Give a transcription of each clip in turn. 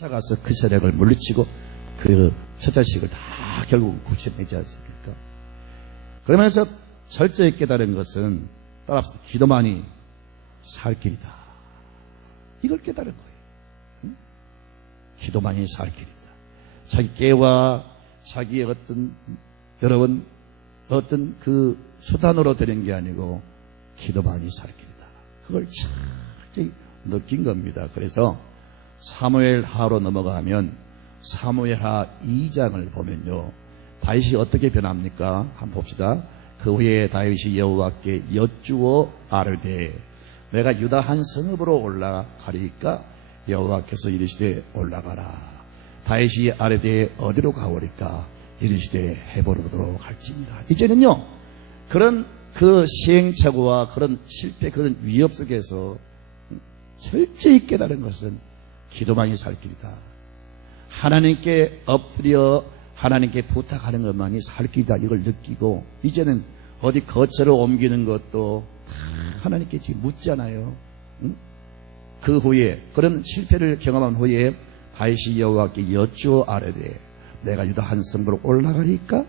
쫓아가서 그 세력을 물리치고 그 처자식을 다 결국 구출해내지 않습니까? 그러면서 철저히 깨달은 것은 따라서 기도만이 살 길이다. 이걸 깨달은 거예요. 응? 기도만이 살 길이다. 자기 깨와 자기의 여러분 어떤 그 수단으로 되는 게 아니고 기도만이 살 길이다. 그걸 철저히 느낀 겁니다. 그래서 사무엘하로 넘어가면 사무엘하 2장을 보면요, 다윗이 어떻게 변합니까? 한번 봅시다. 그 후에 다윗이 여호와께 여쭈어 아뢰되 내가 유다 한 성읍으로 올라가리까 여호와께서 이르시되 올라가라. 다윗이 아뢰되 어디로 가오리까 이르시되 헤브론으로 갈지니라. 이제는요, 그런 그 시행착오와 그런 실패, 그런 위협 속에서 철저히 깨달은 것은 기도만이 살 길이다. 하나님께 엎드려 하나님께 부탁하는 것만이 살 길이다. 이걸 느끼고 이제는 어디 거처를 옮기는 것도 하나님께 지금 묻잖아요. 응? 그 후에 그런 실패를 경험한 후에 다윗이 여호와께 여쭈어 아뢰되 내가 유다 한 성읍으로 올라가리까?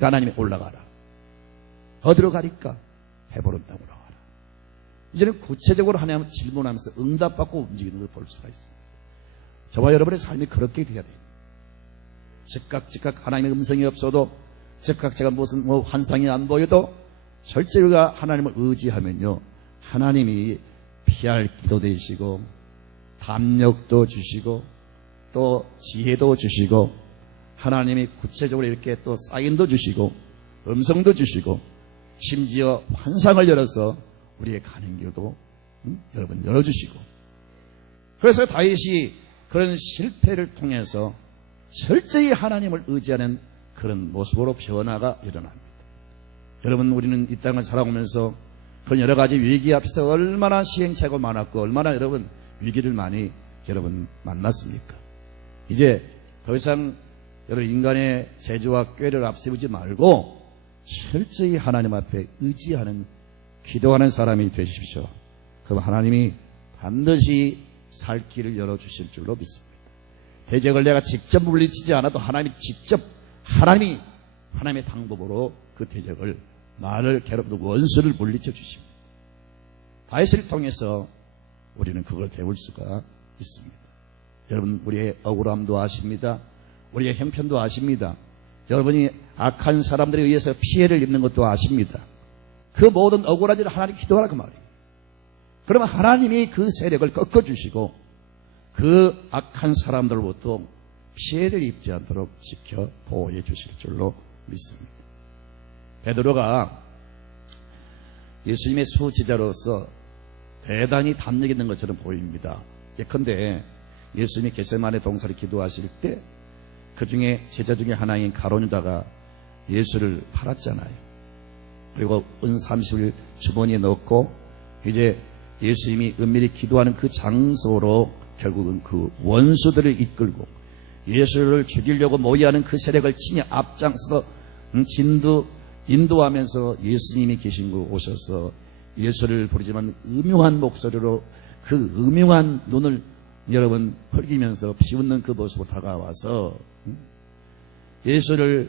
하나님이 올라가라. 어디로 가리까? 헤브론 땅으로 가라. 이제는 구체적으로 하나님 질문하면서 응답받고 움직이는 걸 볼 수가 있습니다. 저와 여러분의 삶이 그렇게 돼야 됩니다. 즉각 하나님의 음성이 없어도 즉각 제가 무슨 환상이 안 보여도 절대로 하나님을 의지하면요, 하나님이 피할 기도 되시고 담력도 주시고 또 지혜도 주시고 하나님이 구체적으로 이렇게 또 사인도 주시고 음성도 주시고 심지어 환상을 열어서 우리의 가는 길도 여러분 열어주시고, 그래서 다윗이 그런 실패를 통해서 철저히 하나님을 의지하는 그런 모습으로 변화가 일어납니다. 여러분, 우리는 이 땅을 살아오면서 그런 여러 가지 위기 앞에서 얼마나 시행착오가 많았고 얼마나 여러분 위기를 많이 여러분 만났습니까? 이제 더 이상 여러분 인간의 재주와 꾀를 앞세우지 말고 철저히 하나님 앞에 의지하는 기도하는 사람이 되십시오. 그럼 하나님이 반드시 살 길을 열어주실 줄로 믿습니다. 대적을 내가 직접 물리치지 않아도 하나님이 직접 하나님의 방법으로 그 대적을 나를 괴롭히는 원수를 물리쳐 주십니다. 다윗을 통해서 우리는 그걸 배울 수가 있습니다. 여러분, 우리의 억울함도 아십니다. 우리의 형편도 아십니다. 여러분이 악한 사람들에 의해서 피해를 입는 것도 아십니다. 그 모든 억울한 일을 하나님 기도하라 그 말이에요. 그러면 하나님이 그 세력을 꺾어주시고 그 악한 사람들로부터 피해를 입지 않도록 지켜 보호해 주실 줄로 믿습니다. 베드로가 예수님의 수제자로서 대단히 담력 있는 것처럼 보입니다. 예컨대 예수님이 겟세마네 동산에 기도하실 때 그 중에 제자 중에 하나인 가룟유다가 예수를 팔았잖아요. 그리고 은 30을 주머니에 넣고 이제 예수님이 은밀히 기도하는 그 장소로 결국은 그 원수들을 이끌고 예수를 죽이려고 모의하는 그 세력을 친히 앞장서 인도하면서 예수님이 계신 곳 오셔서 예수를 부르지만 음흉한 목소리로 그 음흉한 눈을 여러분 흘기면서 비웃는 그 모습으로 다가와서 예수를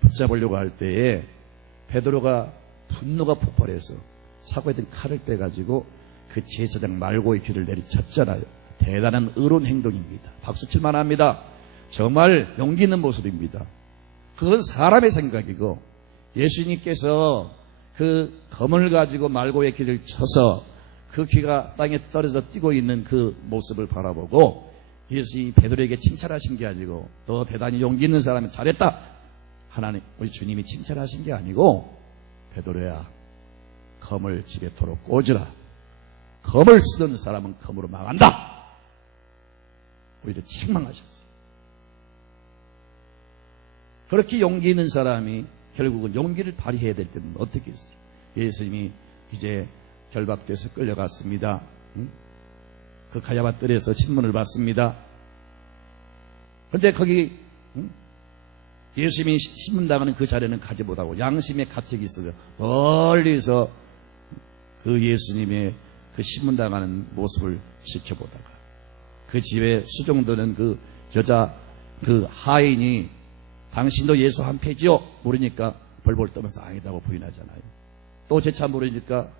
붙잡으려고 할 때에 베드로가 분노가 폭발해서 차고 있던 칼을 빼가지고 그 제사장 말고의 귀를 내리쳤잖아요. 대단한 의로운 행동입니다. 박수 칠만 합니다. 정말 용기 있는 모습입니다. 그건 사람의 생각이고 예수님께서 그 검을 가지고 말고의 귀를 쳐서 그 귀가 땅에 떨어져 뛰고 있는 그 모습을 바라보고 예수님이 베드로에게 칭찬하신 게 아니고 너 대단히 용기 있는 사람이 잘했다, 하나님 우리 주님이 칭찬하신 게 아니고 베드로야 검을 집에 도로 꽂으라. 검을 쓰던 사람은 검으로 망한다. 오히려 책망하셨어요. 그렇게 용기 있는 사람이 결국은 용기를 발휘해야 될 때는 어떻게 했어요? 예수님이 이제 결박돼서 끌려갔습니다. 그 가야바 뜰에서 신문을 받습니다. 그런데 거기 예수님이 신문당하는 그 자리는 가지 못하고 양심의 가책이 있어서 멀리서 그 예수님의 그 신문당하는 모습을 지켜보다가 그 집에 수종드는 그 여자 그 하인이 당신도 예수 한 패지요? 물으니까 벌벌 떠면서 아니다고 부인하잖아요. 또 재차 물으니까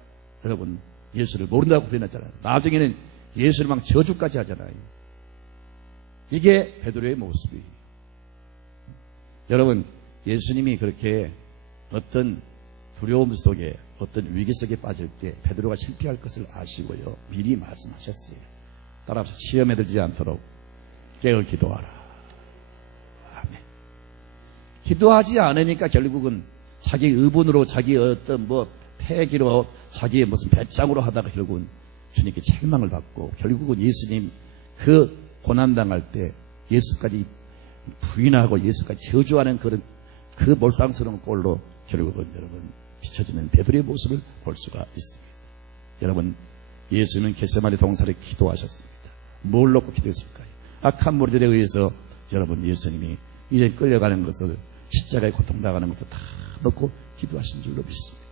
여러분 예수를 모른다고 부인하잖아요. 나중에는 예수를 막 저주까지 하잖아요. 이게 베드로의 모습이에요. 여러분 예수님이 그렇게 어떤 두려움 속에 어떤 위기 속에 빠질 때 베드로가 실패할 것을 아시고요 미리 말씀하셨어요. 따라서 시험에 들지 않도록 깨어 기도하라. 아멘. 기도하지 않으니까 결국은 자기 의분으로 자기 어떤 뭐 패기로 자기의 무슨 배짱으로 하다가 결국은 주님께 책망을 받고 결국은 예수님 그 고난당할 때 예수까지 부인하고 예수까지 저주하는 그런 그 몰상스러운 꼴로 결국은 여러분 비춰지는 베드로의 모습을 볼 수가 있습니다. 여러분 예수는 겟세마네 동산에 기도하셨습니다. 뭘 놓고 기도했을까요? 악한 무리들에 의해서 여러분 예수님이 이제 끌려가는 것을 십자가에 고통당하는 것을 다 놓고 기도하신 줄로 믿습니다.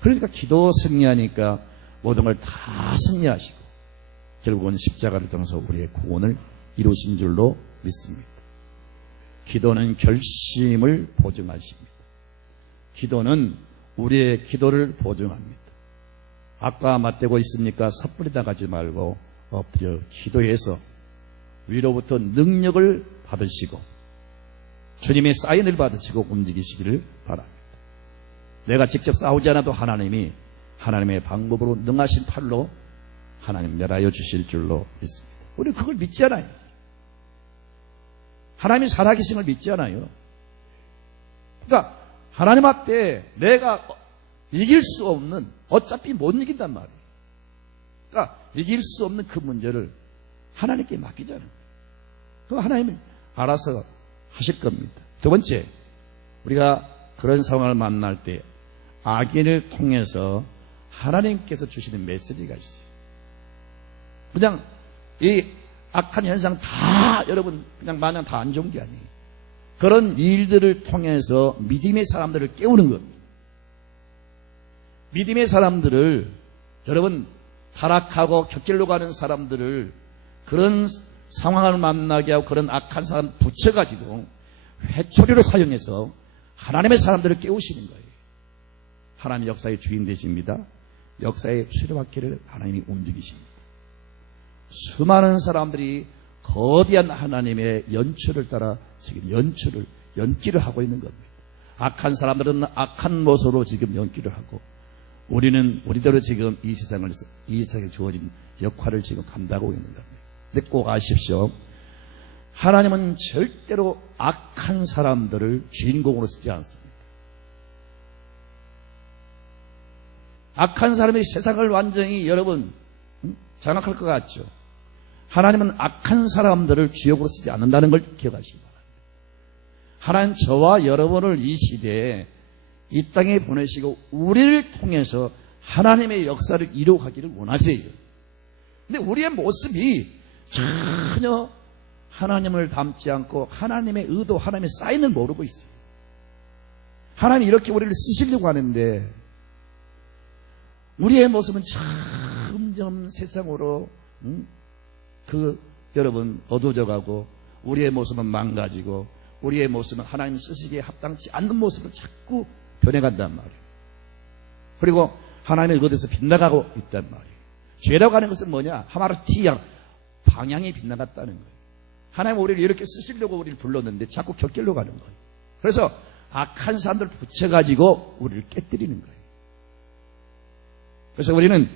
그러니까 기도 승리하니까 모든 걸 다 승리하시고 결국은 십자가를 통해서 우리의 구원을 이루신 줄로 믿습니다. 기도는 결심을 보증하십니다. 기도는 우리의 기도를 보증합니다. 아까 맞대고 있으니까 섣불리 나가지 말고 엎드려 기도해서 위로부터 능력을 받으시고 주님의 사인을 받으시고 움직이시기를 바랍니다. 내가 직접 싸우지 않아도 하나님이 하나님의 방법으로 능하신 팔로 하나님 멸하여 주실 줄로 믿습니다. 우리 그걸 믿지 않아요. 하나님이 살아계심을 믿지 않아요. 그러니까 하나님 앞에 내가 이길 수 없는 어차피 못 이긴단 말이에요. 그러니까 이길 수 없는 그 문제를 하나님께 맡기자는 거예요. 그럼 하나님은 알아서 하실 겁니다. 두 번째, 우리가 그런 상황을 만날 때 악인을 통해서 하나님께서 주시는 메시지가 있어요. 그냥 이 악한 현상 다 여러분 그냥 마냥 다 안 좋은 게 아니에요. 그런 일들을 통해서 믿음의 사람들을 깨우는 겁니다. 믿음의 사람들을 여러분 타락하고 곁길로 가는 사람들을 그런 상황을 만나게 하고 그런 악한 사람 붙여가지고 회초리로 사용해서 하나님의 사람들을 깨우시는 거예요. 하나님 역사의 주인 되십니다. 역사의 수레바퀴를 하나님이 움직이십니다. 수많은 사람들이 거대한 하나님의 연출을 따라 지금 연기를 하고 있는 겁니다. 악한 사람들은 악한 모습으로 지금 연기를 하고 우리는 우리대로 지금 이 세상에 주어진 역할을 지금 감당하고 있는 겁니다. 근데 꼭 아십시오. 하나님은 절대로 악한 사람들을 주인공으로 쓰지 않습니다. 악한 사람이 세상을 완전히 여러분 장악할 것 같죠. 하나님은 악한 사람들을 주역으로 쓰지 않는다는 걸 기억하시기 바랍니다. 하나님 저와 여러분을 이 시대에 이 땅에 보내시고 우리를 통해서 하나님의 역사를 이루어가기를 원하세요. 근데 우리의 모습이 전혀 하나님을 닮지 않고 하나님의 의도, 하나님의 사인을 모르고 있어요. 하나님이 이렇게 우리를 쓰시려고 하는데 우리의 모습은 점점 세상으로 여러분 어두워져 가고 우리의 모습은 망가지고 우리의 모습은 하나님 쓰시기에 합당치 않는 모습으로 자꾸 변해간단 말이에요. 그리고 하나님의 의도에서 빗나가고 있단 말이에요. 죄라고 하는 것은 뭐냐? 하마르티야 방향이 빗나갔다는 거예요. 하나님은 우리를 이렇게 쓰시려고 우리를 불렀는데 자꾸 곁길로 가는 거예요. 그래서 악한 사람들을 붙여가지고 우리를 깨뜨리는 거예요. 그래서 우리는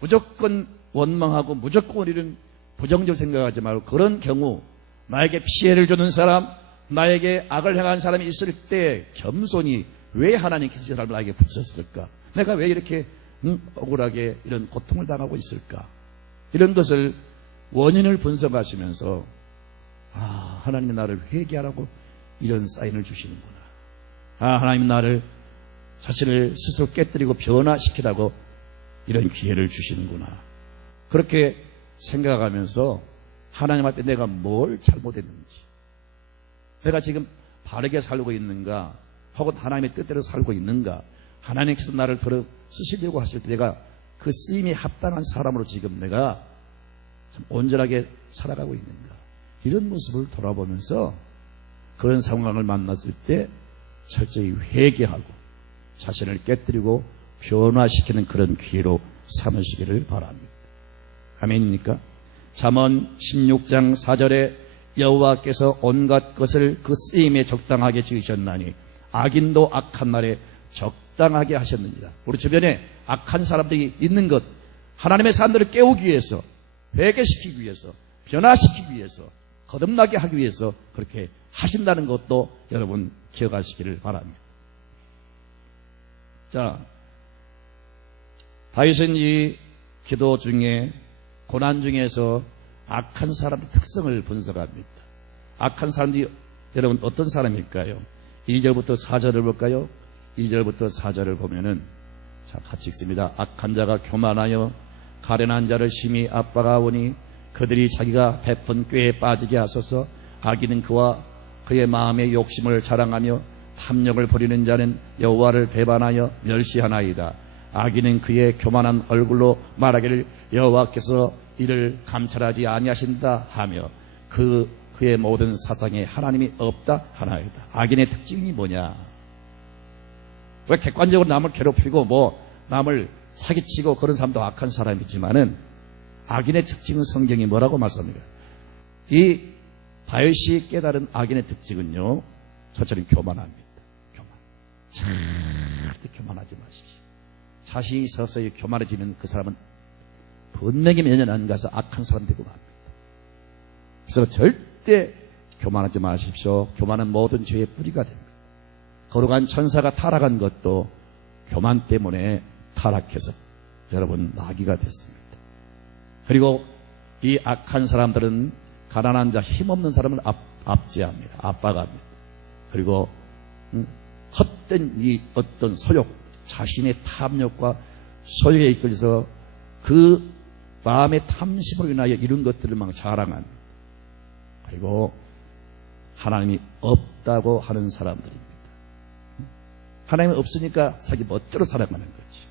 무조건 원망하고 무조건 우리는 부정적으로 생각하지 말고 그런 경우 나에게 피해를 주는 사람, 나에게 악을 행한 사람이 있을 때 겸손히 왜 하나님께서 이 사람을 나에게 붙였을까? 내가 왜 이렇게 억울하게 이런 고통을 당하고 있을까? 이런 것을 원인을 분석하시면서 하나님이 나를 회개하라고 이런 사인을 주시는구나. 하나님이 나를 자신을 스스로 깨뜨리고 변화시키라고 이런 기회를 주시는구나. 그렇게 생각하면서 하나님 앞에 내가 뭘 잘못했는지, 내가 지금 바르게 살고 있는가, 혹은 하나님의 뜻대로 살고 있는가, 하나님께서 나를 들어 쓰시려고 하실 때 내가 그 쓰임에 합당한 사람으로 지금 내가 참 온전하게 살아가고 있는가, 이런 모습을 돌아보면서 그런 상황을 만났을 때 철저히 회개하고 자신을 깨뜨리고 변화시키는 그런 기회로 삼으시기를 바랍니다. 아멘입니까? 잠언 16장 4절에 여호와께서 온갖 것을 그 쓰임에 적당하게 지으셨나니 악인도 악한 날에 적당하게 하셨느니라. 우리 주변에 악한 사람들이 있는 것, 하나님의 사람들을 깨우기 위해서, 회개시키기 위해서, 변화시키기 위해서, 거듭나게 하기 위해서 그렇게 하신다는 것도 여러분 기억하시기를 바랍니다. 자, 다윗은 이 기도 중에, 고난 중에서 악한 사람의 특성을 분석합니다. 악한 사람들이 여러분 어떤 사람일까요? 2절부터 4절을 볼까요? 2절부터 4절을 보면은, 자, 같이 읽습니다. 악한 자가 교만하여 가련한 자를 심히 압박하오니 그들이 자기가 베푼 꾀에 빠지게 하소서. 악인은 그와 그의 마음의 욕심을 자랑하며 탐욕을 부리는 자는 여호와를 배반하여 멸시하나이다. 악인은 그의 교만한 얼굴로 말하기를 여호와께서 이를 감찰하지 아니하신다 하며 그의 모든 사상에 하나님이 없다 하나이다. 악인의 특징이 뭐냐? 왜 객관적으로 남을 괴롭히고 남을 사기치고 그런 사람도 악한 사람이지만은 악인의 특징은 성경이 뭐라고 말씀합니까? 이 다윗이 깨달은 악인의 특징은요, 저처럼 교만합니다. 교만. 절대 교만하지 마십시오. 자신이 서서히 교만해지면 그 사람은 분명히 몇 년 안 가서 악한 사람 되고 맙니다. 그래서 절대 교만하지 마십시오. 교만은 모든 죄의 뿌리가 됩니다. 거룩한 천사가 타락한 것도 교만 때문에 타락해서 여러분 마귀가 됐습니다. 그리고 이 악한 사람들은 가난한 자, 힘없는 사람을 압제합니다. 압박합니다. 그리고 헛된 이 어떤 소욕, 자신의 탐욕과 소욕에 이끌려서 그 마음의 탐심으로 인하여 이런 것들을 막 자랑합니다. 그리고 하나님이 없다고 하는 사람들입니다. 하나님이 없으니까 자기 멋대로 살아가는 거지.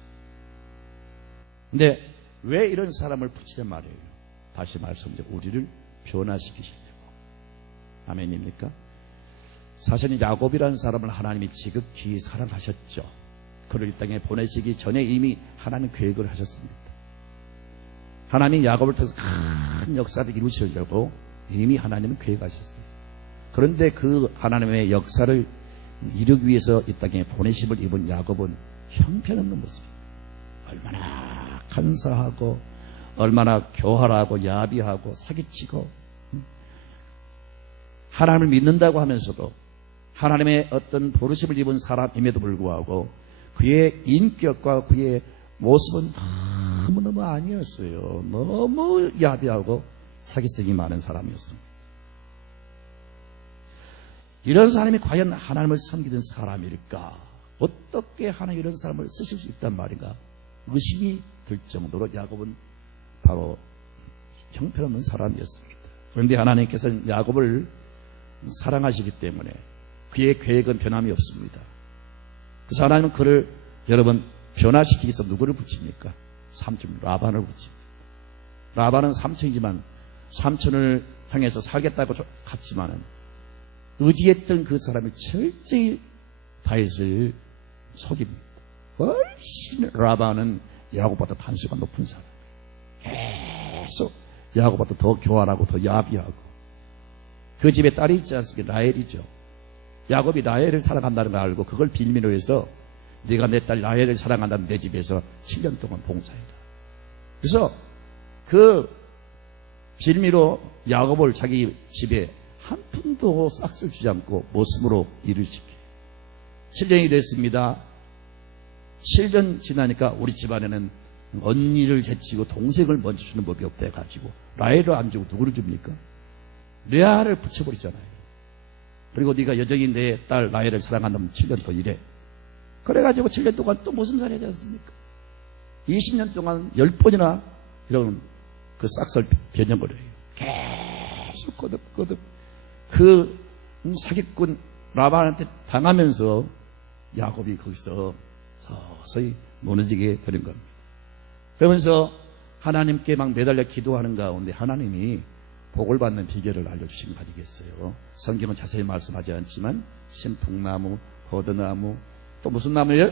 근데 왜 이런 사람을 붙이란 말이에요? 다시 말씀드리면 우리를 변화시키시려고. 아멘입니까? 사실 야곱이라는 사람을 하나님이 지극히 사랑하셨죠. 그를 이 땅에 보내시기 전에 이미 하나님 계획을 하셨습니다. 하나님이 야곱을 통해서 큰 역사를 이루시려고 이미 하나님은 계획하셨어요. 그런데 그 하나님의 역사를 이루기 위해서 이 땅에 보내심을 입은 야곱은 형편없는 모습입니다. 얼마나 간사하고 얼마나 교활하고 야비하고 사기치고 하나님을 믿는다고 하면서도 하나님의 어떤 부르심을 입은 사람임에도 불구하고 그의 인격과 그의 모습은 너무너무 아니었어요. 너무 야비하고 사기성이 많은 사람이었습니다. 이런 사람이 과연 하나님을 섬기던 사람일까? 어떻게 하나님 이런 사람을 쓰실 수 있단 말인가? 의심이 들 정도로 야곱은 바로 형편없는 사람이었습니다. 그런데 하나님께서는 야곱을 사랑하시기 때문에 그의 계획은 변함이 없습니다. 그래서 하나님은 그를 여러분 변화시키기 위해서 누구를 붙입니까? 삼촌 라반을 붙입니다. 라반은 삼촌이지만 삼촌을 향해서 살겠다고 갔지만은 의지했던 그 사람이 철저히 다윗을 속입니다. 훨씬 라반은 야곱보다 단수가 높은 사람. 계속 야곱보다 더 교활하고 더 야비하고 그 집에 딸이 있지 않습니까? 라헬이죠. 야곱이 라헬을 사랑한다는 걸 알고 그걸 빌미로 해서 네가 내 딸 라헬을 사랑한다는 내 집에서 7년 동안 봉사해라. 그래서 그 빌미로 야곱을 자기 집에 한 푼도 싹쓸 주지 않고 모습으로 일을 시켜요. 7년이 됐습니다. 7년 지나니까 우리 집안에는 언니를 제치고 동생을 먼저 주는 법이 없다 해가지고 라헬을 안 주고 누구를 줍니까? 레아를 붙여버리잖아요. 그리고 네가 여전히 내 딸 라헬을 사랑한다면 7년 더 일해. 그래가지고 7년 동안 또 무슨 살이 하지 않습니까? 20년 동안 10번이나 이런 그 싹쓸 변형을 해요. 계속 거듭거듭 그 사기꾼 라반한테 당하면서 야곱이 거기서 서서히 무너지게 되는 겁니다. 그러면서 하나님께 막 매달려 기도하는 가운데 하나님이 복을 받는 비결을 알려주신 거 아니겠어요? 성경은 자세히 말씀하지 않지만 신풍나무, 버드나무, 또 무슨 나무예요?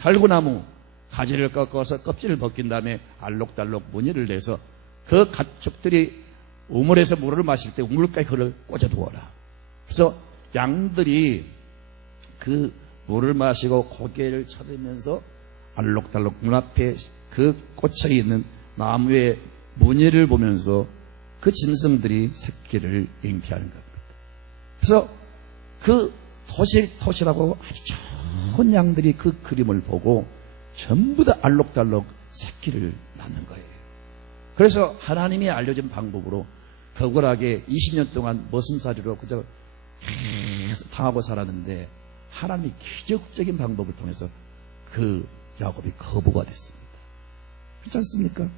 살구나무 가지를 꺾어서 껍질을 벗긴 다음에 알록달록 무늬를 내서 그 가축들이 우물에서 물을 마실 때 우물가에 그걸 꽂아두어라. 그래서 양들이 그 물을 마시고 고개를 쳐들면서 알록달록 눈앞에 그 꽂혀있는 나무의 무늬를 보면서 그 짐승들이 새끼를 잉태하는 겁니다. 그래서 그 토실토실하고 아주 좋은 양들이 그 그림을 보고 전부 다 알록달록 새끼를 낳는 거예요. 그래서 하나님이 알려준 방법으로 거골하게 20년 동안 머슴살이로 그저 계속 당하고 살았는데 하나님이 기적적인 방법을 통해서 그 야곱이 거부가 됐습니다. 그렇지 않습니까?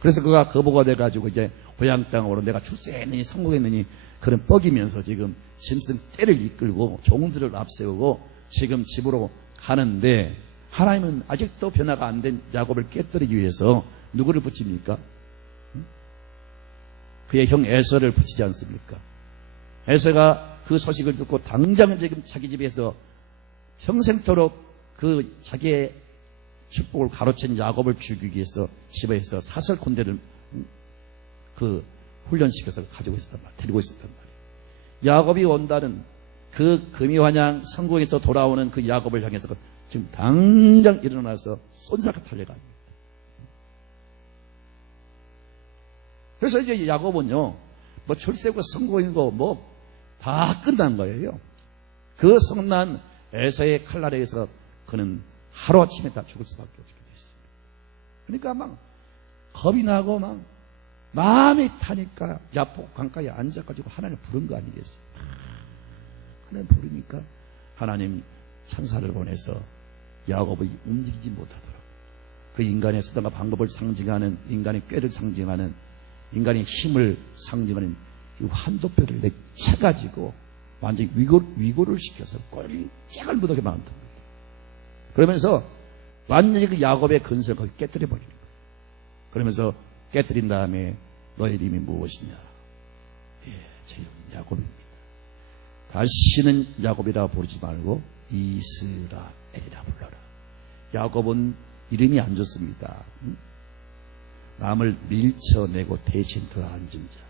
그래서 그가 거부가 돼가지고 이제 고향 땅으로 내가 출세했느니 성공했느니 그런 뻐기면서 지금 짐승 떼를 이끌고 종들을 앞세우고 지금 집으로 가는데 하나님은 아직도 변화가 안 된 야곱을 깨뜨리기 위해서 누구를 붙입니까? 그의 형 에서를 붙이지 않습니까? 에서가 그 소식을 듣고 당장 지금 자기 집에서 평생토록 그 자기의 축복을 가로챈 야곱을 죽이기 위해서 집에서 사설콘대를 그 훈련시켜서 가지고 있었단 말이에요. 데리고 있었단 말이에요. 야곱이 온다는 그 금이환양 성공에서 돌아오는 그 야곱을 향해서 지금 당장 일어나서 쏜사가 달려갑니다. 그래서 이제 야곱은요, 뭐 출세고 성공이고 뭐 다 끝난 거예요. 그 성난 에서의 칼날에 의해서 그는 하루아침에 다 죽을 수밖에 없게 됐습니다. 그러니까 막 겁이 나고 막 마음이 타니까 야복 강가에 앉아가지고 하나님 부른 거 아니겠어요? 하나님 부르니까 하나님 천사를 보내서 야곱이 움직이지 못하도록 그 인간의 수단과 방법을 상징하는 인간의 꾀를 상징하는 인간의 힘을 상징하는 이 환도뼈를 내쳐가지고 완전히 위고를 시켜서 꼴짝을 못하게 만듭니다. 그러면서 완전히 그 야곱의 근성을 거기 깨뜨려 버리는 거예요. 그러면서 깨뜨린 다음에 너의 이름이 무엇이냐? 예, 제 이름은 야곱입니다. 다시는 야곱이라 부르지 말고 이스라엘이라 불러라. 야곱은 이름이 안 좋습니다. 남을 밀쳐내고 대신 더 앉은 자.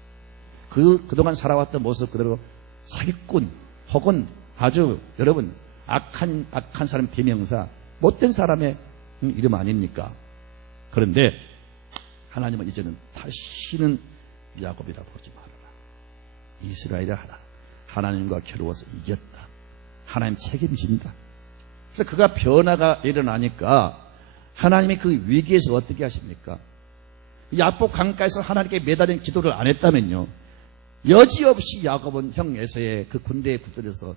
그동안 살아왔던 모습 그대로 사기꾼 혹은 아주 여러분 악한 사람 비명사 못된 사람의 이름 아닙니까? 그런데 하나님은 이제는 다시는 야곱이라 부르지 말아라. 이스라엘이라 하라. 하나님과 겨루어서 이겼다. 하나님 책임진다. 그래서 그가 변화가 일어나니까 하나님이 그 위기에서 어떻게 하십니까? 야복 강가에서 하나님께 매달린 기도를 안 했다면요, 여지없이 야곱은 형 에서의 그 군대에 붙들려서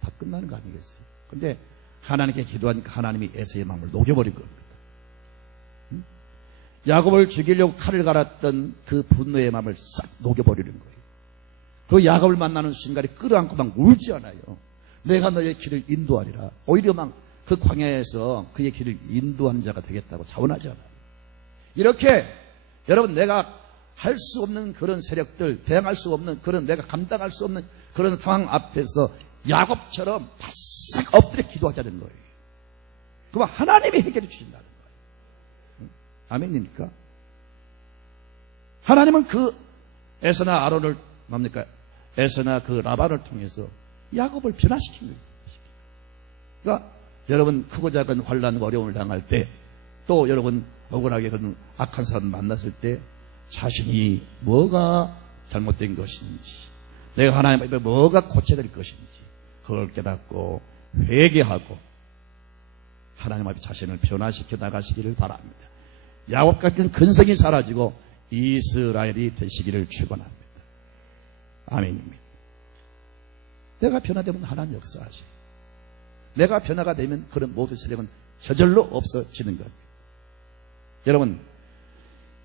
다 끝나는 거 아니겠어요? 근데 하나님께 기도하니까 하나님이 에서의 마음을 녹여버린 겁니다. 야곱을 죽이려고 칼을 갈았던 그 분노의 마음을 싹 녹여버리는 거예요. 그 야곱을 만나는 순간에 끌어안고 막 울지 않아요. 내가 너의 길을 인도하리라. 오히려 막 그 광야에서 그의 길을 인도하는 자가 되겠다고 자원하지 않아요. 이렇게 여러분, 내가 할 수 없는 그런 세력들, 대항할 수 없는 그런, 내가 감당할 수 없는 그런 상황 앞에서 야곱처럼 바싹 엎드려 기도하자는 거예요. 그럼 하나님이 해결해 주신다는 거예요. 아멘입니까? 하나님은 그 에서나 아론을 뭡니까? 에서나 그 라반을 통해서 야곱을 변화시킨 거예요. 그러니까 여러분, 크고 작은 환난과 어려움을 당할 때, 또 여러분 억울하게 그런 악한 사람 만났을 때 자신이 뭐가 잘못된 것인지, 내가 하나님 앞에 뭐가 고쳐야 될 것인지 그걸 깨닫고 회개하고 하나님 앞에 자신을 변화시켜 나가시기를 바랍니다. 야곱 같은 근성이 사라지고 이스라엘이 되시기를 축원합니다. 아멘입니다. 내가 변화되면 하나님 역사하셔요. 내가 변화가 되면 그런 모든 세력은 저절로 없어지는 겁니다. 여러분,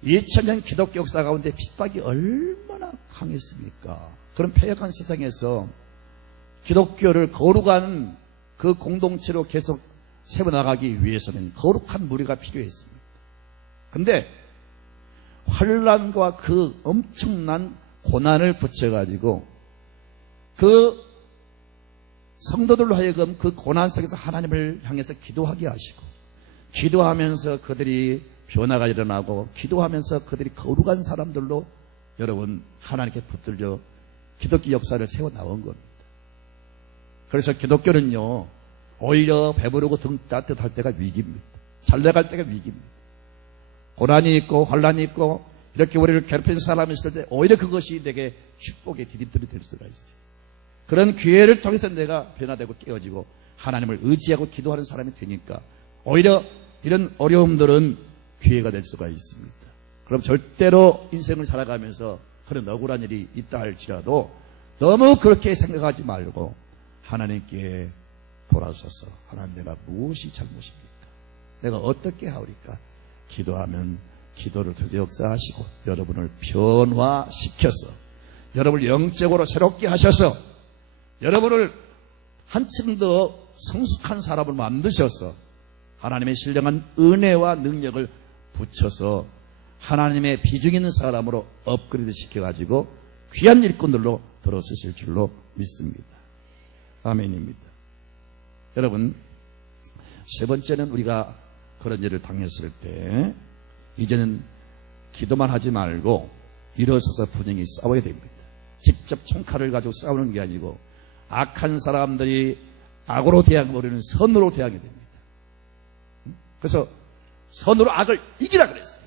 2000년 기독교 역사 가운데 핍박이 얼마나 강했습니까? 그런 폐역한 세상에서 기독교를 거룩한 그 공동체로 계속 세워나가기 위해서는 거룩한 무리가 필요했습니다. 근데 환난과 그 엄청난 고난을 붙여가지고 그 성도들로 하여금 그 고난 속에서 하나님을 향해서 기도하게 하시고, 기도하면서 그들이 변화가 일어나고, 기도하면서 그들이 거룩한 사람들로 여러분 하나님께 붙들려 기독교 역사를 세워 나온 겁니다. 그래서 기독교는요, 오히려 배부르고 등 따뜻할 때가 위기입니다. 잘 나갈 때가 위기입니다. 고난이 있고 환난이 있고 이렇게 우리를 괴롭히는 사람이 있을 때 오히려 그것이 내게 축복의 디딤돌이 될 수가 있어요. 그런 기회를 통해서 내가 변화되고 깨어지고 하나님을 의지하고 기도하는 사람이 되니까 오히려 이런 어려움들은 기회가 될 수가 있습니다. 그럼 절대로 인생을 살아가면서 그런 억울한 일이 있다 할지라도 너무 그렇게 생각하지 말고 하나님께 돌아서서, 하나님 내가 무엇이 잘못입니까? 내가 어떻게 하오리까? 기도하면 기도를 통해서 역사하시고 여러분을 변화시켜서 여러분을 영적으로 새롭게 하셔서 여러분을 한층 더 성숙한 사람을 만드셔서 하나님의 신령한 은혜와 능력을 붙여서 하나님의 비중 있는 사람으로 업그레이드 시켜가지고 귀한 일꾼들로 들어서실 줄로 믿습니다. 아멘입니다. 여러분, 세 번째는 우리가 그런 일을 당했을 때 이제는 기도만 하지 말고 일어서서 분명히 싸워야 됩니다. 직접 총칼을 가지고 싸우는 게 아니고 악한 사람들이 악으로 대항하면 우리는 선으로 대항해야 됩니다. 그래서 선으로 악을 이기라 그랬어요.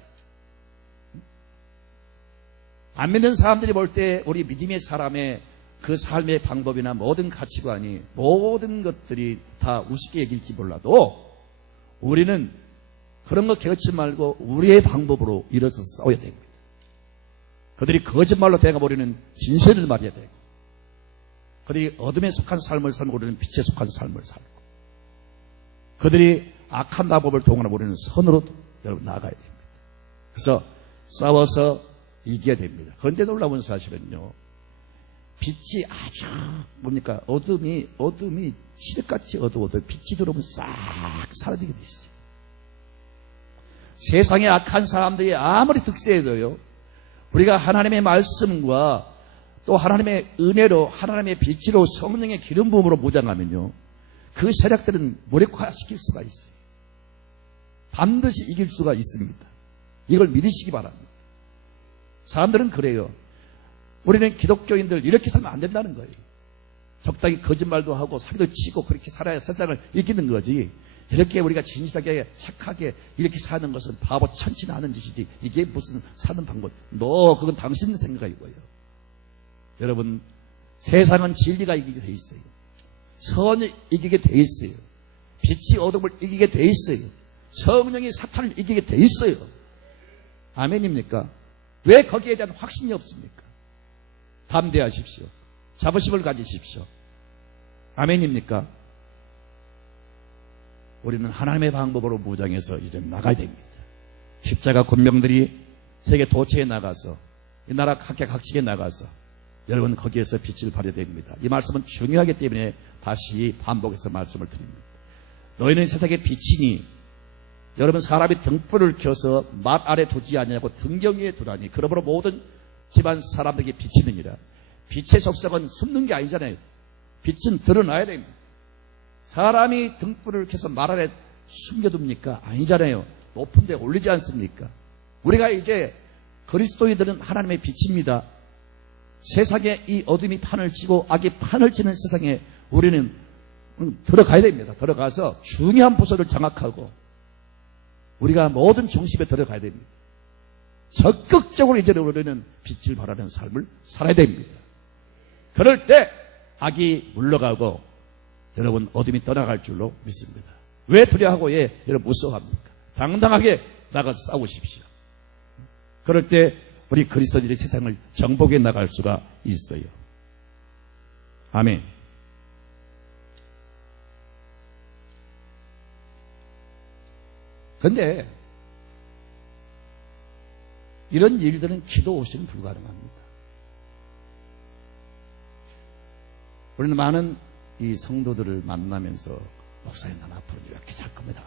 안 믿는 사람들이 볼 때 우리 믿음의 사람의 그 삶의 방법이나 모든 가치관이, 모든 것들이 다 우습게 여길지 몰라도 우리는 그런 거 개의치 말고 우리의 방법으로 일어서서 싸워야 됩니다. 그들이 거짓말로 대항하면 우리는 진실을 말해야 되고, 그들이 어둠에 속한 삶을 살고 우리는 빛에 속한 삶을 살고, 그들이 악한 마법을 동원하면 우리는 선으로 여러분 나아가야 됩니다. 그래서 싸워서 이겨야 됩니다. 그런데 놀라운 사실은요, 빛이 아주 뭡니까 어둠이 칠흑같이 어두워도 빛이 들어오면 싹 사라지게 돼 있어요. 세상에 악한 사람들이 아무리 득세해도요, 우리가 하나님의 말씀과 또 하나님의 은혜로, 하나님의 빛으로, 성령의 기름 부음으로 무장하면요, 그 세력들은 무력화시킬 수가 있어요. 반드시 이길 수가 있습니다. 이걸 믿으시기 바랍니다. 사람들은 그래요. 우리는 기독교인들 이렇게 살면 안 된다는 거예요. 적당히 거짓말도 하고 사기도 치고 그렇게 살아야 세상을 이기는 거지, 이렇게 우리가 진실하게 착하게 이렇게 사는 것은 바보 천치나 하는 짓이지, 이게 무슨 사는 방법? 그건 당신 생각이고요. 여러분, 세상은 진리가 이기게 돼 있어요. 선이 이기게 돼 있어요. 빛이 어둠을 이기게 돼 있어요. 성령이 사탄을 이기게 돼 있어요. 아멘입니까? 왜 거기에 대한 확신이 없습니까? 담대하십시오. 자부심을 가지십시오. 아멘입니까? 우리는 하나님의 방법으로 무장해서 이제 나가야 됩니다. 십자가 군병들이 세계 도처에 나가서, 이 나라 각계각층에 나가서 여러분 거기에서 빛을 발해야 됩니다. 이 말씀은 중요하기 때문에 다시 반복해서 말씀을 드립니다. 너희는 세상의 빛이니 여러분 사람이 등불을 켜서 말 아래 두지 않냐고 등경 위에 두라니 그러므로 모든 집안 사람들에게 비치느니라. 빛의 속성은 숨는 게 아니잖아요. 빛은 드러나야 됩니다. 사람이 등불을 켜서 말 아래 숨겨둡니까? 아니잖아요. 높은 데 올리지 않습니까? 우리가 이제 그리스도인들은 하나님의 빛입니다. 세상에 이 어둠이 판을 치고 악이 판을 치는 세상에 우리는 들어가야 됩니다. 들어가서 중요한 부서를 장악하고 우리가 모든 중심에 들어가야 됩니다. 적극적으로 이제는 우리는 빛을 발하는 삶을 살아야 됩니다. 그럴 때 악이 물러가고 여러분 어둠이 떠나갈 줄로 믿습니다. 왜 두려워하고 왜 여러분 무서워합니까? 당당하게 나가서 싸우십시오. 그럴 때 우리 그리스도인들이 세상을 정복해 나갈 수가 있어요. 아멘. 그런데 이런 일들은 기도 없이는 불가능합니다. 우리는 많은 이 성도들을 만나면서 목사님 난 앞으로 이렇게 살 겁니다.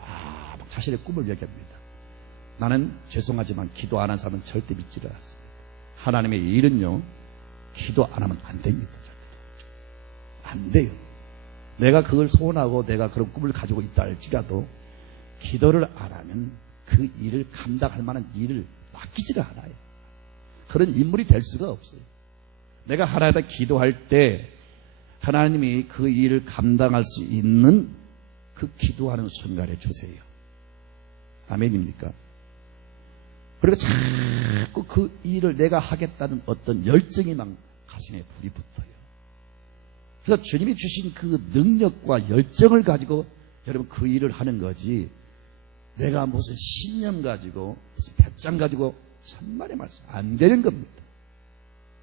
막 자신의 꿈을 얘기합니다. 나는 죄송하지만 기도 안 한 사람은 절대 믿지를 않습니다. 하나님의 일은요, 기도 안 하면 안 됩니다. 절대로. 안 돼요. 내가 그걸 소원하고 내가 그런 꿈을 가지고 있다 할지라도 기도를 안 하면 그 일을 감당할 만한 일을 맡기지가 않아요. 그런 인물이 될 수가 없어요. 내가 하나님께 기도할 때 하나님이 그 일을 감당할 수 있는 그 기도하는 순간에 주세요. 아멘입니까? 그리고 자꾸 그 일을 내가 하겠다는 어떤 열정이 막 가슴에 불이 붙어요. 그래서 주님이 주신 그 능력과 열정을 가지고 여러분 그 일을 하는 거지, 내가 무슨 신념 가지고 무슨 배짱 가지고 천만의 말씀 안 되는 겁니다.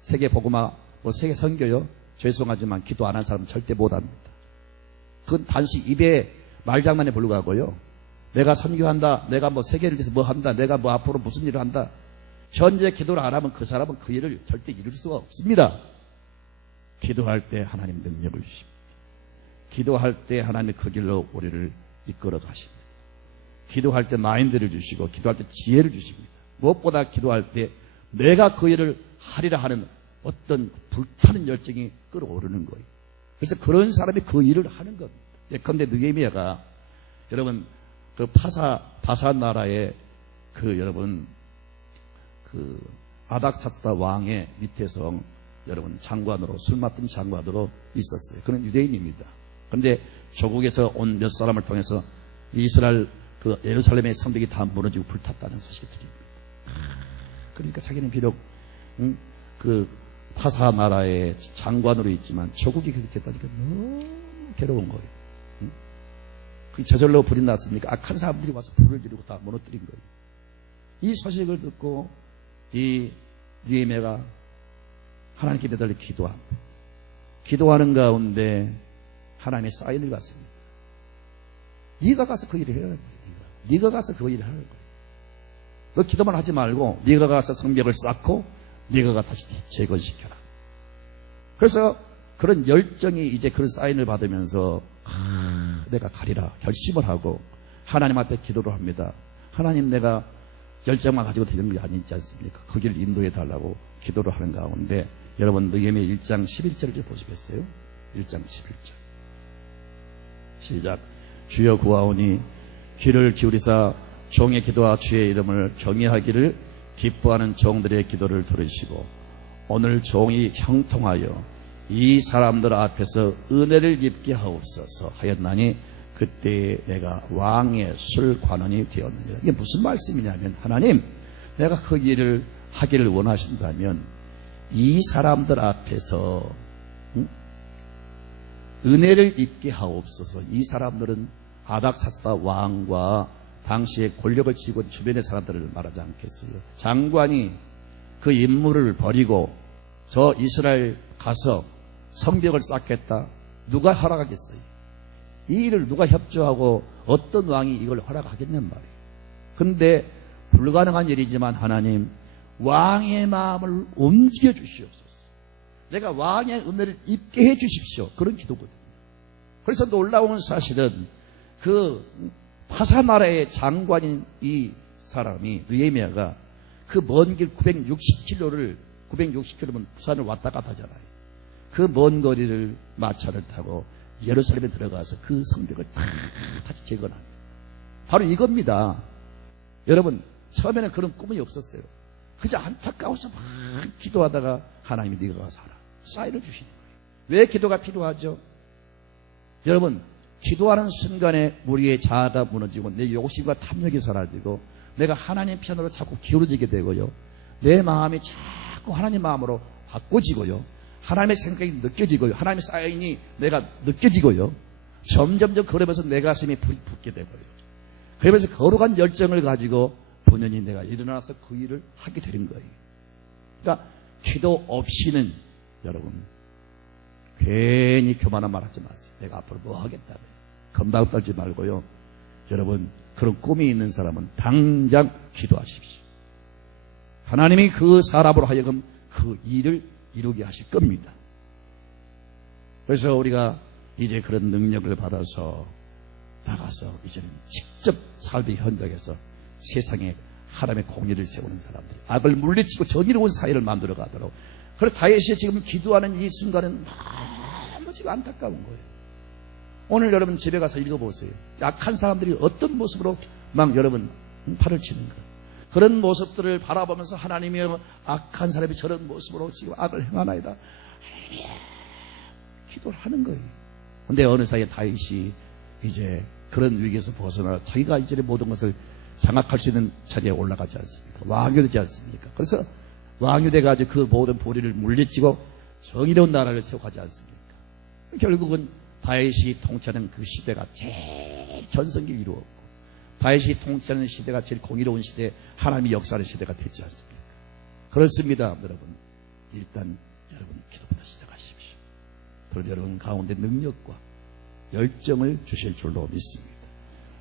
세계 복음화 세계 선교요, 죄송하지만 기도 안 한 사람은 절대 못합니다. 그건 단순히 입에 말장난에 불과하고요, 내가 선교한다, 내가 세계를 위해서 뭐 한다, 내가 앞으로 무슨 일을 한다, 현재 기도를 안 하면 그 사람은 그 일을 절대 이룰 수가 없습니다. 기도할 때 하나님 능력을 주십니다. 기도할 때 하나님이 그 길로 우리를 이끌어 가십니다. 기도할 때 마인드를 주시고 기도할 때 지혜를 주십니다. 무엇보다 기도할 때 내가 그 일을 하리라 하는 어떤 불타는 열정이 끌어오르는 거예요. 그래서 그런 사람이 그 일을 하는 겁니다. 예컨대 느헤미야가 여러분 그 바사 나라의 여러분 아닥사스다 왕의 밑에서 여러분 장관으로, 술 맡은 장관으로 있었어요. 그는 유대인입니다. 그런데 조국에서 온 몇 사람을 통해서 이스라엘 예루살렘의 성벽이 다 무너지고 불탔다는 소식이 들립니다. 그러니까 자기는 비록 파사 나라의 장관으로 있지만 조국이 그렇게 됐다니까 너무 괴로운 거예요. 그 저절로 불이 났으니까 악한 사람들이 와서 불을 지르고 다 무너뜨린 거예요. 이 소식을 듣고 이 느헤미야가 하나님께 매달려 기도합니다. 기도하는 가운데 하나님의 사인을 받습니다. 네가 가서 그 일을 해라는 거예요. 네가 가서 그 일을 하는 거예요. 너 기도만 하지 말고 네가 가서 성벽을 쌓고 네가 가서 다시 재건시켜라. 그래서 그런 열정이 이제 그런 사인을 받으면서 내가 가리라 결심을 하고 하나님 앞에 기도를 합니다. 하나님, 내가 열정만 가지고 되는 게 아니지 않습니까? 그 길을 인도해 달라고 기도를 하는 가운데 여러분 느헤미야 1장 11절을 좀 보시겠어요? 1장 11절 시작. 주여 구하오니 귀를 기울이사 종의 기도와 주의 이름을 경외하기를 기뻐하는 종들의 기도를 들으시고 오늘 종이 형통하여 이 사람들 앞에서 은혜를 입게 하옵소서 하였나니 그때 내가 왕의 술관원이 되었느니라. 이게 무슨 말씀이냐면, 하나님, 내가 그 일을 하기를 원하신다면 이 사람들 앞에서 은혜를 입게 하옵소서. 이 사람들은 아닥사스다 왕과 당시에 권력을 쥐고 있는 주변의 사람들을 말하지 않겠어요. 장관이 그 임무를 버리고 저 이스라엘 가서 성벽을 쌓겠다, 누가 허락하겠어요? 이 일을 누가 협조하고 어떤 왕이 이걸 허락하겠냔 말이에요. 근데 불가능한 일이지만 하나님, 왕의 마음을 움직여 주시옵소서. 내가 왕의 은혜를 입게 해 주십시오. 그런 기도거든요. 그래서 놀라운 사실은 그 파사 나라의 장관인 이 사람이, 느헤미야가 그 먼 길 960km면 부산을 왔다 갔다 하잖아요. 그 먼 거리를 마차를 타고 예루살렘에 들어가서 그 성벽을 다 다시 재건합니다. 바로 이겁니다. 여러분, 처음에는 그런 꿈이 없었어요. 그저 안타까워서 막 기도하다가 하나님이 네가 가서 하라, 사인을 주시는 거예요. 왜 기도가 필요하죠? 여러분, 기도하는 순간에 우리의 자아가 무너지고 내 욕심과 탐욕이 사라지고 내가 하나님 편으로 자꾸 기울어지게 되고요, 내 마음이 자꾸 하나님 마음으로 바꿔지고요, 하나님의 생각이 느껴지고요, 하나님의 사인이 내가 느껴지고요, 점점점 그러면서 내 가슴이 불이 붙게 되고요, 그러면서 거룩한 열정을 가지고 본연이 내가 일어나서 그 일을 하게 되는 거예요. 그러니까 기도 없이는 여러분 괜히 교만한 말 하지 마세요. 내가 앞으로 뭐 하겠다며 건방 떨지 말고요, 여러분 그런 꿈이 있는 사람은 당장 기도하십시오. 하나님이 그 사람으로 하여금 그 일을 이루게 하실 겁니다. 그래서 우리가 이제 그런 능력을 받아서 나가서 이제는 직접 삶의 현장에서 세상에 하나님의 공의를 세우는 사람들, 악을 물리치고 정의로운 사회를 만들어 가도록. 그래서 다윗이 지금 기도하는 이 순간은 너무 지금 안타까운 거예요. 오늘 여러분 집에 가서 읽어보세요. 약한 사람들이 어떤 모습으로 막 여러분 팔을 치는가. 그런 모습들을 바라보면서 하나님이 악한 사람이 저런 모습으로 지금 악을 행하나이다, 하나님이 기도를 하는 거예요. 근데 어느 사이에 다윗이 이제 그런 위기에서 벗어나 자기가 이전에 모든 것을 장악할 수 있는 자리에 올라가지 않습니까? 왕이 되지 않습니까? 그래서 왕이 돼가지고 그 모든 불의를 물리치고 정의로운 나라를 세워가지 않습니까? 결국은 다윗이 통치하는 그 시대가 제일 전성기를 이루었고, 다윗이 통치하는 시대가 제일 공의로운 시대, 하나님이 역사하는 시대가 됐지 않습니까? 그렇습니다, 여러분. 일단 여러분 기도부터 시작하십시오. 그럼 여러분 가운데 능력과 열정을 주실 줄로 믿습니다.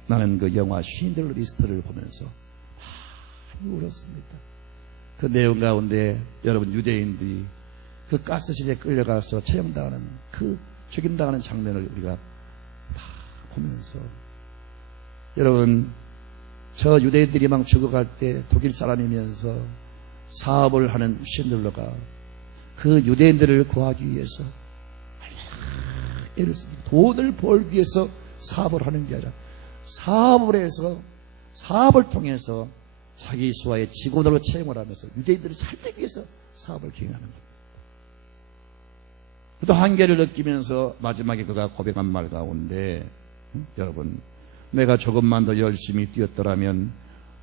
나는 그 영화 쉰들러 리스트를 보면서 많이 울었습니다. 그 내용 가운데 여러분 유대인들이 그 가스실에 끌려가서 처형당하는 그 죽임당하는 장면을 우리가 다 보면서, 여러분 저 유대인들이 막 죽어갈 때 독일 사람이면서 사업을 하는 쉰들러가 그 유대인들을 구하기 위해서 돈을 벌기 위해서 사업을 하는 게 아니라 사업을 해서, 사업을 통해서 자기 수하의 직원으로 채용을 하면서 유대인들을 살리기 위해서 사업을 기행하는 겁니다. 또 한계를 느끼면서 마지막에 그가 고백한 말 가운데, 여러분 내가 조금만 더 열심히 뛰었더라면,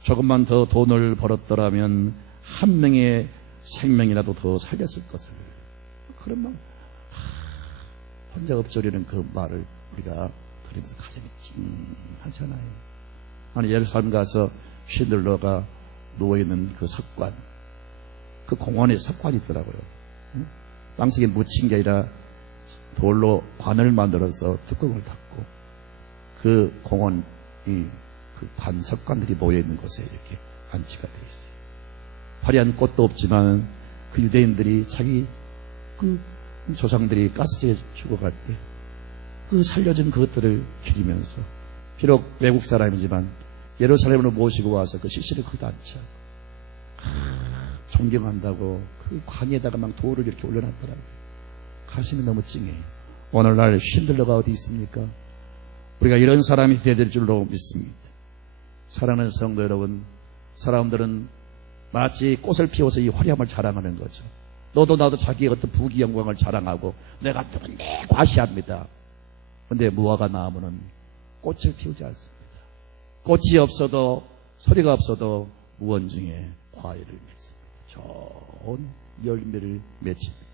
조금만 더 돈을 벌었더라면 한 명의 생명이라도 더 살렸을 것을, 그런 말, 혼자 엎조리는 그 말을 우리가 들으면서 가슴이 찡하잖아요. 아니 예루살렘 가서 쉰들러가 누워있는 그 석관, 그 공원에 석관이 있더라고요. 땅속에 묻힌 게 아니라 돌로 관을 만들어서 뚜껑을 닫고 그 공원이 그 관 석관들이 모여있는 곳에 이렇게 안치가 되어 있어요. 화려한 꽃도 없지만 그 유대인들이 자기 그 조상들이 가스제에 죽어갈 때 그 살려준 그것들을 기리면서, 비록 외국 사람이지만 예루살렘으로 모시고 와서 그 시신을 거기다 앉혀 존경한다고 그 관에다가 막 돌을 이렇게 올려놨더라고요. 가슴이 너무 찡해요. 오늘날 쉰들러가 어디 있습니까? 우리가 이런 사람이 되어야 될 줄로 믿습니다. 사랑하는 성도 여러분, 사람들은 마치 꽃을 피워서 이 화려함을 자랑하는 거죠. 너도 나도 자기의 어떤 부귀 영광을 자랑하고 내가 누군데 과시합니다. 그런데 무화과 나무는 꽃을 피우지 않습니다. 꽃이 없어도, 소리가 없어도 무언중에 과일을 맺습니다. 좋은 열매를 맺습니다.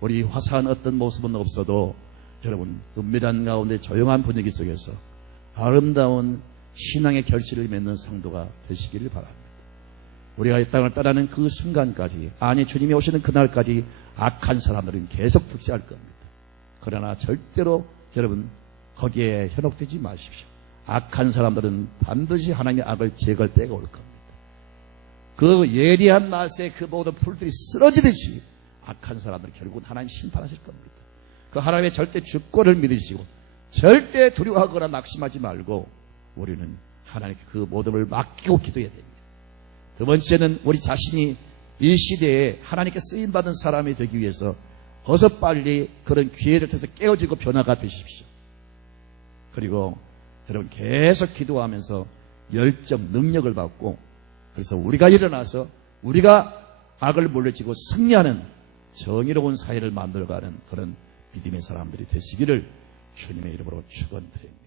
우리 화사한 어떤 모습은 없어도 여러분 은밀한 가운데 조용한 분위기 속에서 아름다운 신앙의 결실을 맺는 성도가 되시기를 바랍니다. 우리가 이 땅을 떠나는 그 순간까지, 아니 주님이 오시는 그날까지 악한 사람들은 계속 득세할 겁니다. 그러나 절대로 여러분 거기에 현혹되지 마십시오. 악한 사람들은 반드시 하나님의 악을 제거할 때가 올 겁니다. 그 예리한 낫에 그 모든 풀들이 쓰러지듯이 악한 사람들은 결국은 하나님 심판하실 겁니다. 그 하나님의 절대 주권을 믿으시고 절대 두려워하거나 낙심하지 말고 우리는 하나님께 그 모든 걸 맡기고 기도해야 됩니다. 두 번째는 우리 자신이 이 시대에 하나님께 쓰임받은 사람이 되기 위해서 어서 빨리 그런 기회를 통해서 깨어지고 변화가 되십시오. 그리고 여러분 계속 기도하면서 열정, 능력을 받고, 그래서 우리가 일어나서 우리가 악을 물리치고 승리하는 정의로운 사회를 만들어가는 그런 믿음의 사람들이 되시기를 주님의 이름으로 축원드립니다.